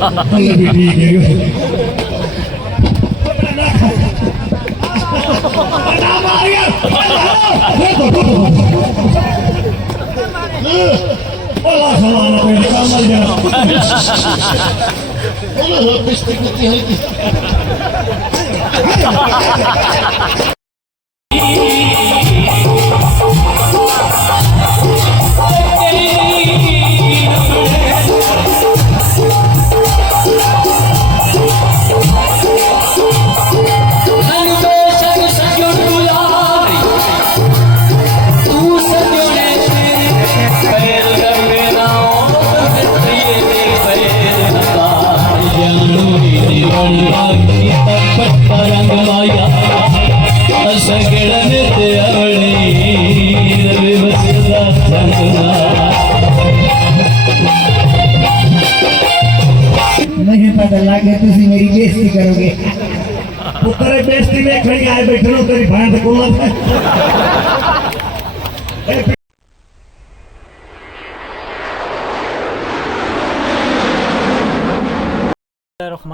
भी ठीक है नहीं पता लगे तुम मेरी बेइज्जती करोगे। पुत्र बेइज्जती में खड़ी आए बैठे लो तेरी भांड को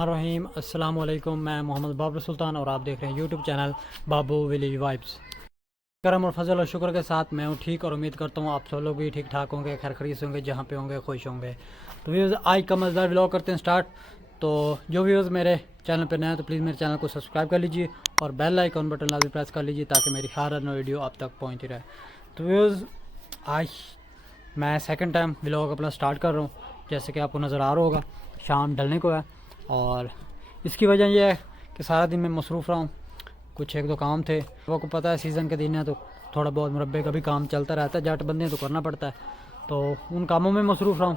रहीम अस्सलाम वालेकुम। मैं मोहम्मद बाबर सुल्तान और आप देख रहे हैं यूट्यूब चैनल बाबू विलेज वाइब्स। करम और फजल और शुक्र के साथ मैं हूँ ठीक और उम्मीद करता हूँ आप सब लोग भी ठीक ठाक होंगे, खैर खरीस होंगे, जहाँ पे होंगे खुश होंगे। तो व्यूज़ आज का मज़ेदार व्लॉग करते हैं स्टार्ट। तो जो व्यूज़ मेरे चैनल पर नए हैं तो प्लीज़ मेरे चैनल को सब्सक्राइब कर लीजिए और बेल आइकन बटन लाजमी प्रेस कर लीजिए ताकि मेरी हर नई वीडियो आप तक पहुँचती रहे। तो व्यूज़ आज मैं सेकंड टाइम व्लॉग अपना स्टार्ट कर रहा हूँ। जैसे कि आपको नज़र आ रहा होगा शाम ढलने को है और इसकी वजह यह है कि सारा दिन मैं मसरूफ़ रहा हूँ। कुछ एक दो काम थे, वो को पता है सीज़न के दिन है तो थोड़ा बहुत मुरब्बे का भी काम चलता रहता है, जट बंदे तो करना पड़ता है, तो उन कामों में मसरूफ़ रहा हूँ।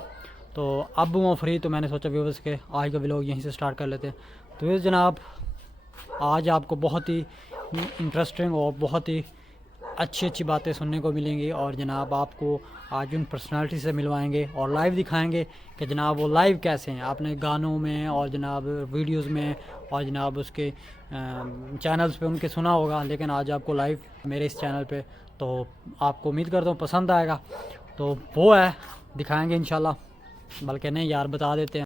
तो अब वो फ्री तो मैंने सोचा व्यूवर्स के आज का व्लॉग यहीं से स्टार्ट कर लेते हैं। तो व्यूवर्स जनाब आज आपको बहुत ही इंटरेस्टिंग और बहुत ही अच्छी अच्छी बातें सुनने को मिलेंगी और जनाब आपको आज उन पर्सनालिटी से मिलवाएंगे और लाइव दिखाएंगे कि जनाब वो लाइव कैसे हैं। आपने गानों में और जनाब वीडियोस में और जनाब उसके चैनल्स पे उनके सुना होगा, लेकिन आज आपको लाइव मेरे इस चैनल पे तो आपको उम्मीद करता हूँ पसंद आएगा। तो वो है दिखाएंगे इंशाल्लाह, बल्कि नहीं यार बता देते हैं,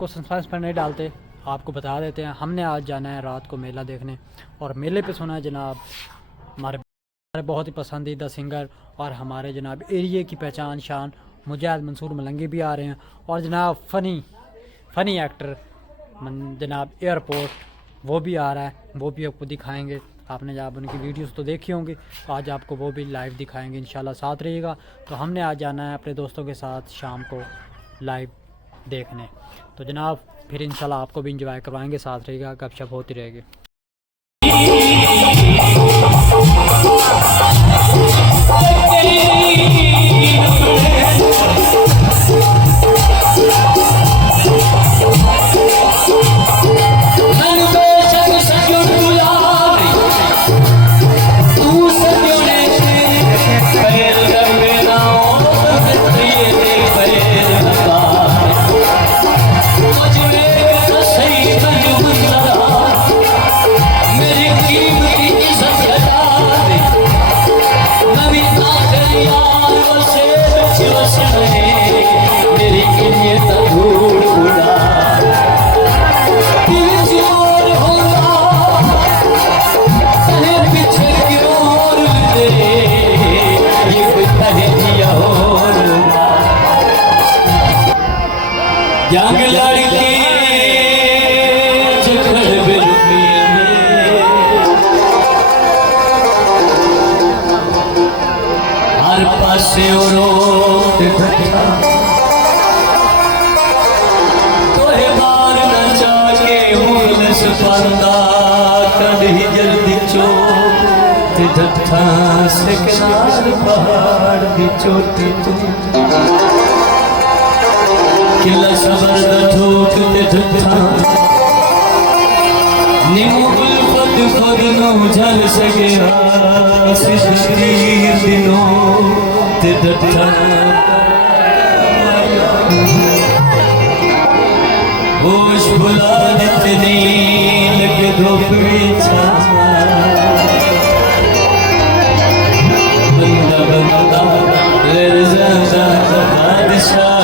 को सस्पेंस पर नहीं डालते, आपको बता देते हैं। हमने आज जाना है रात को मेला देखने और मेले पे सुना है जनाब हमारे बहुत ही पसंदीदा सिंगर और हमारे जनाब एरिए की पहचान शान मुजाहिद मंसूर मलंगी भी आ रहे हैं और जनाब फ़नी एक्टर जनाब एयरपोर्ट वो भी आ रहा है, वो भी आपको दिखाएंगे। आपने जब उनकी वीडियोस तो देखी होंगी, तो आज आपको वो भी लाइव दिखाएंगे इंशाल्लाह, साथ रहिएगा। तो हमने आज जाना है अपने दोस्तों के साथ शाम को लाइव देखने, तो जनाब फिर इंशाल्लाह आपको भी इंजॉय करवाएंगे, साथ रहिएगा, गपशप होती रहेगी। पहाड़ की चोटी किला सबर दा ठोक ते ठठा निमो उल्फत खुद नो झल सके सिद्धीर दिनो ते ठठा होश बुला दितनी लगे धूप बिछा बादशाह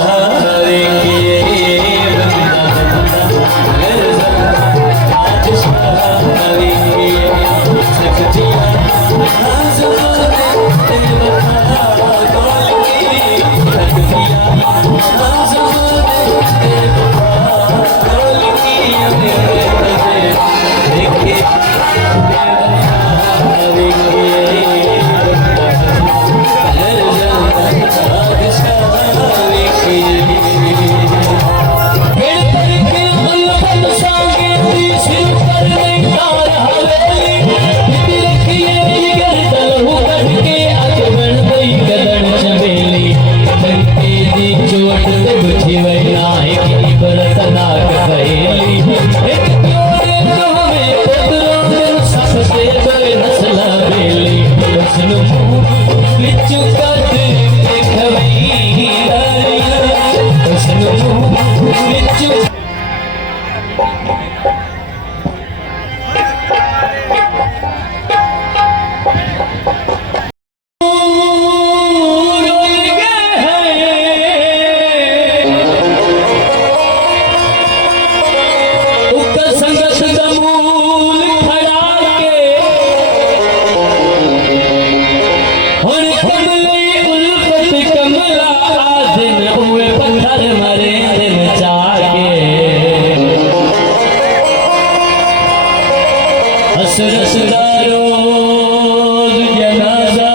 हसरत रोज जनाजा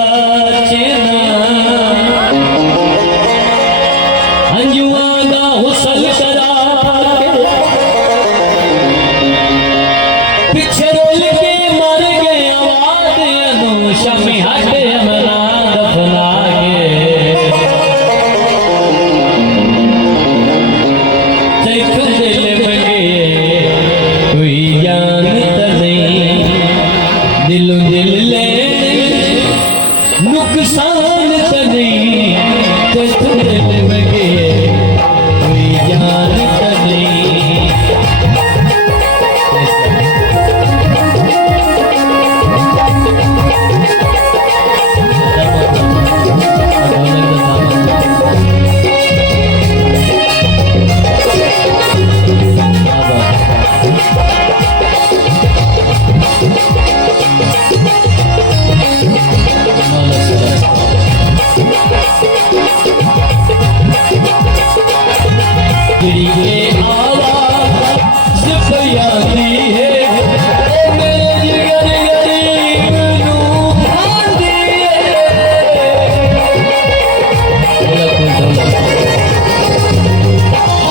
चेना अंजुआ दा हुसल करा पीछे रोल के मर गए आवाज शमी हटे मना दफना के देख दिल बगे कोई जानता नहीं दिलो दिल ले नुकसान तो नहीं देख दिल बगे कोई जानता नहीं तेरी ये आवाज़ फरियादी है ओ मेरे जिगर गरीब नूं भांदी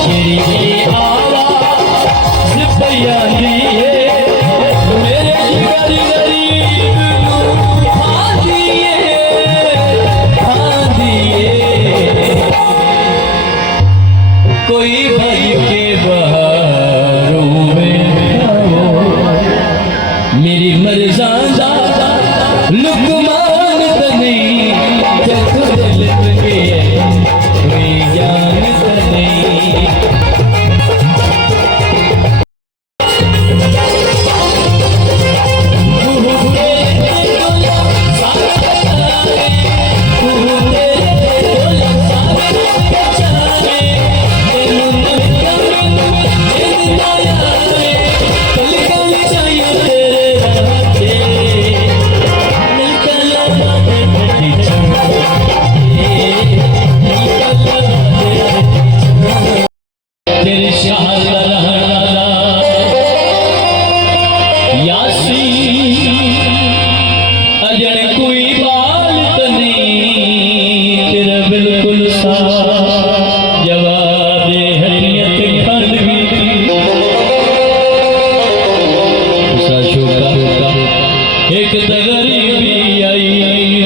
तेरी ये आवाज़ फरियादी है मेरे जिगर गरीब नूं भांदी कोई भर के बहारों में मेरी मर्ज़ादा लुकमान तो नहीं जख दिल लगे कोई जानता नहीं तेरे शहर रहना यासी अजन कोई बाल तो नहीं तेरा बिल्कुल साफ जवाब हरियत खंड भी एक गरीबी आई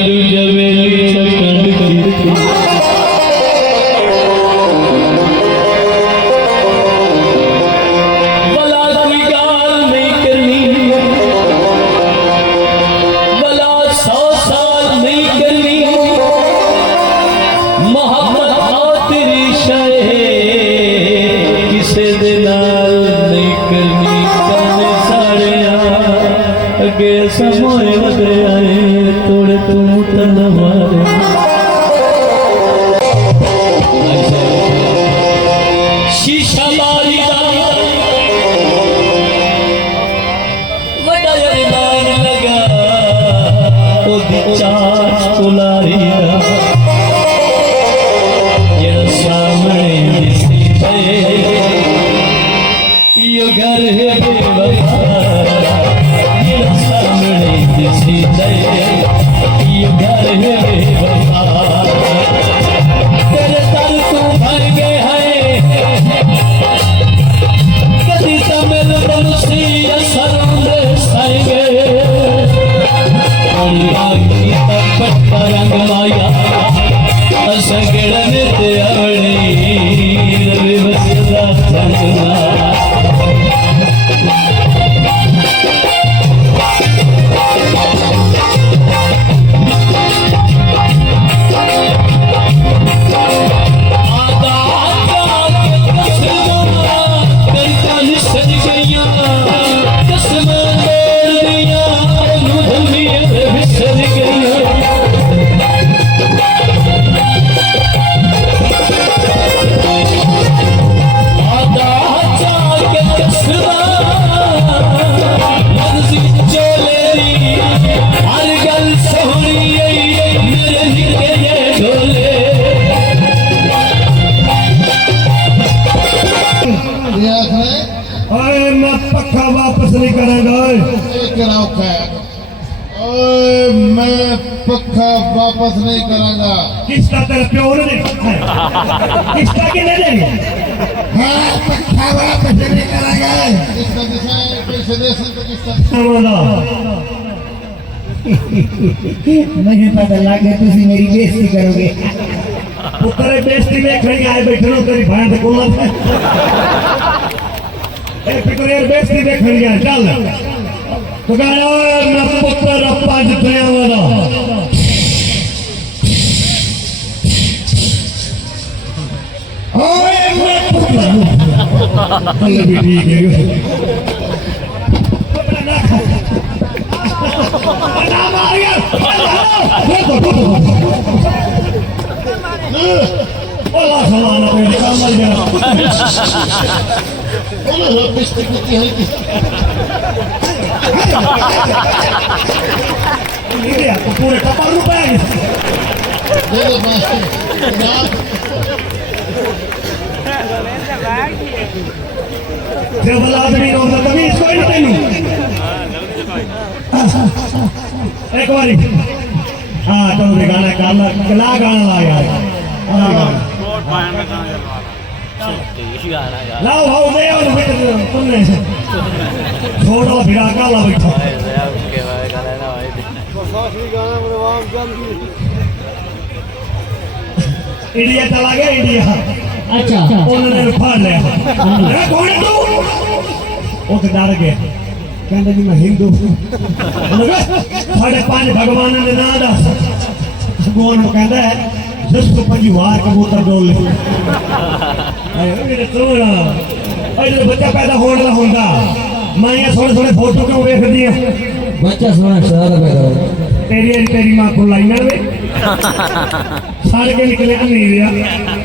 दूजा वेली खंड अगे समोए वदे आए तोड़े तुम तन मारे शीशा मारी वड़ा अरमान लगा ओदी चाच कुलारी जेड़ा सामने दिसी पे यो घर है बेवफा किसी ये घर है बेवफा तेरे दर तू भर गए है कदी तमिल बंसी असर साएंगे की पट्टा रंग माया असगड़न ते अवड़ी रवि बसदा संगना ओए मैं पक्का वापस नहीं करांगा ओए तेरा औखा है ओए मैं पक्का वापस नहीं करांगा किसका तेरा प्यो ने किसका के ले लेंगे हाँ पक्का वापस नहीं करांगा इसका दिशा है पैसे दे सकते किसका नहीं पता लगे तुसी मेरी बेइज्जती करोगे पुत्र बेइज्जती में खड़ी आए बैठे नो तेरी भाई से कोला ए फिकर यार बेइज्जती में खड़ी आए चल तो कहा मैं पुत्र पांच दया वाला ओए मैं पुत्र अल्लाह भी ठीक है ना मार यार अल्लाह सलाना पे काम मर गया बोलो बेइज्जती कितनी है कि पूरे कपड़ रुपए दे दो मास्टर जब आदमी रोता तभी इसको ही नहीं एक बारी हाँ चलो गाना गाना गाना ला यार लाओ भाव दे और तुमने छोड़ो फिरा का ला बैठो इंडिया चला गया इंडिया अच्छा उन्होंने फाड़ लिया कौन है तू वो तो डर गया कहते जी मैं हिंदू साढ़े पांच भगवान ने ना दस भगवान को कहता है 10 तो 5 वार कबूतर डोल ले अरे बच्चा पैदा होने का होंगे मैं ये थोड़े थोड़े फोटो क्यों वेख दी बच्चा सोना सारा पैदा हो तेरी तेरी मां को लाइना में सारे के निकले नहीं रहा